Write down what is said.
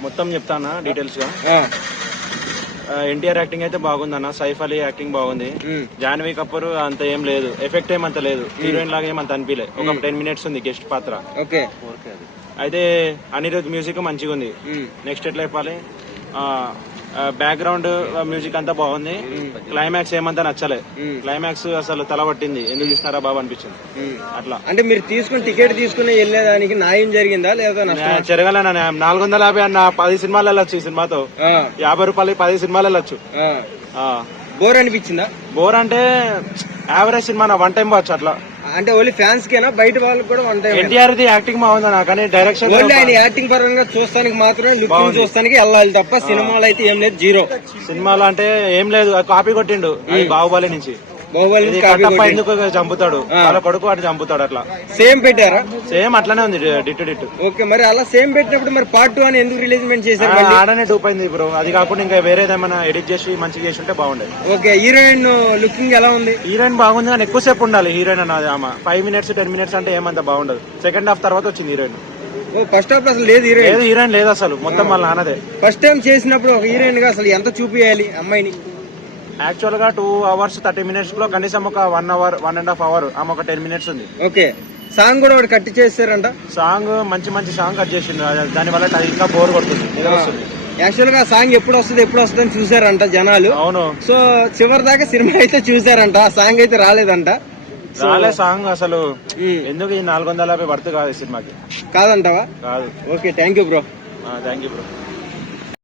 మొత్తం చెప్తానా డీటెయిల్స్గా ఆ, ఎన్టీఆర్ యాక్టింగ్ అయితే బాగుంది అన్న. సైఫ్ అలీ యాక్టింగ్ బాగుంది. జాన్వీ కపూర్ అంత ఏం లేదు. ఎఫెక్ట్ ఏమంత లేదు. హీరోయిన్ లాగా ఏమంత అనిపించలే ఒక టెన్ మినిట్స్ ఉంది గెస్ట్ పాత్ర. ఓకే. అయితే అనిరుద్ మ్యూజిక్ మంచిగా ఉంది నెక్స్ట్ ఎట్లా చెప్పాలి? బ్యాక్గ్రౌండ్ మ్యూజిక్ అంతా బాగుంది. క్లైమాక్స్ ఏమంతా నచ్చలే. క్లైమాక్స్ అసలు తల పట్టింది. ఎందుకు చూసినారా బాబు అనిపించింది. అట్లా. అంటే మీరు తీసుకుని టికెట్ తీసుకుని వెళ్ళేదానికి న్యాయం జరిగిందా లేదా చెరగల నాలుగు వందల యాభై అన్న పది సినిమాలు వెళ్ళొచ్చు ఈ సినిమాతో. యాభై రూపాయలు పది సినిమాలు వెళ్ళొచ్చు. బోర్ అనిపించిందా? బోర్ అంటే యావరేజ్ సినిమా నా వన్ టైం వాచ్ అట్లా. అంటే ఓన్లీ ఫ్యాన్స్ కేనా? బయట వాళ్ళకి కూడా టైం ఎన్టీఆర్ ది యాక్టింగ్ బాగుంది నాకు? కానీ డైరెక్షన్ ఓన్లీ ఆయన యాక్టింగ్ పరంగా చూస్తానికి మాత్రమే లుక్ చూస్తానికి వెళ్ళాలి తప్ప సినిమాలు అయితే ఏం లేదు జీరో సినిమాలో అంటే ఏం లేదు కాపీ కొట్టిండు బాహుబలి నుంచి. ఇది కట్టప్ప కొట్టి ఎందుకు చంపుతాడు? వాళ్ళ కొడుకు వాడు చంపుతాడు అట్లా. సేమ్ పెట్టారా? సేమ్ అట్లానే ఉంది డిట్టు డిట్టు. ఓకే మరి అలా సేమ్ పెట్టినప్పుడు మరి పార్ట్ టూ అని ఎందుకు రిలీజ్మెంట్ చేశారు ఆడనే డూప్ అయింది బ్రో అది కాకుండా ఇంకా వేరేదేమైనా ఎడిట్ చేసి మంచిగా చేసి ఉంటే బాగుండేది. ఓకే హీరోయిన్ లుకింగ్ ఎలా ఉంది? హీరోయిన్ బాగుంది కానీ ఎక్కువసేపు ఉండాలి హీరోయిన్ అన్నది ఆమె. ఫైవ్ మినిట్స్ టెన్ మినిట్స్ అంటే ఏమంత బాగుండదు. సెకండ్ హాఫ్ తర్వాత వచ్చింది హీరోయిన్. ఓ ఫస్ట్ హాఫ్ అసలు లేదు హీరోయిన్. లేదు హీరోయిన్ లేదు అసలు. మొత్తం వాళ్ళ నాన్నదే. ఫస్ట్ టైం చేసినప్పుడు ఒక హీరోయిన్గా అసలు ఎంత చూపియాలి అమ్మాయిని? యాక్చువల్గా టూ అవర్స్ థర్టీ మినిట్స్లో కనీసం ఒక one hour one and half hour ఆమె ఒక టెన్ మినిట్స్ ఉంది. ఓకే. సాంగ్ కూడా ఒకటి కట్టి చేస్తారంట సాంగ్ మంచి మంచి సాంగ్ కట్ చేసిండు. దాని వల్ల ఇంకా బోర్ కొడుతుంది. నిద్ర వస్తుంది యాక్చువల్గా సాంగ్ ఎప్పుడు వస్తుంది ఎప్పుడు వస్తుంది అని చూసారంట జనాలు. అవును. సో చివరి దాకా సినిమా అయితే చూసారంట ఆ సాంగ్ అయితే రాలేదంట. రాలే సాంగ్ అసలు. ఎందుకు ఈ నాలుగు వందల యాభై వర్త్ కాదు సినిమాకి? కాదంటావా? కాదు. Okay thank you bro. Thank you bro.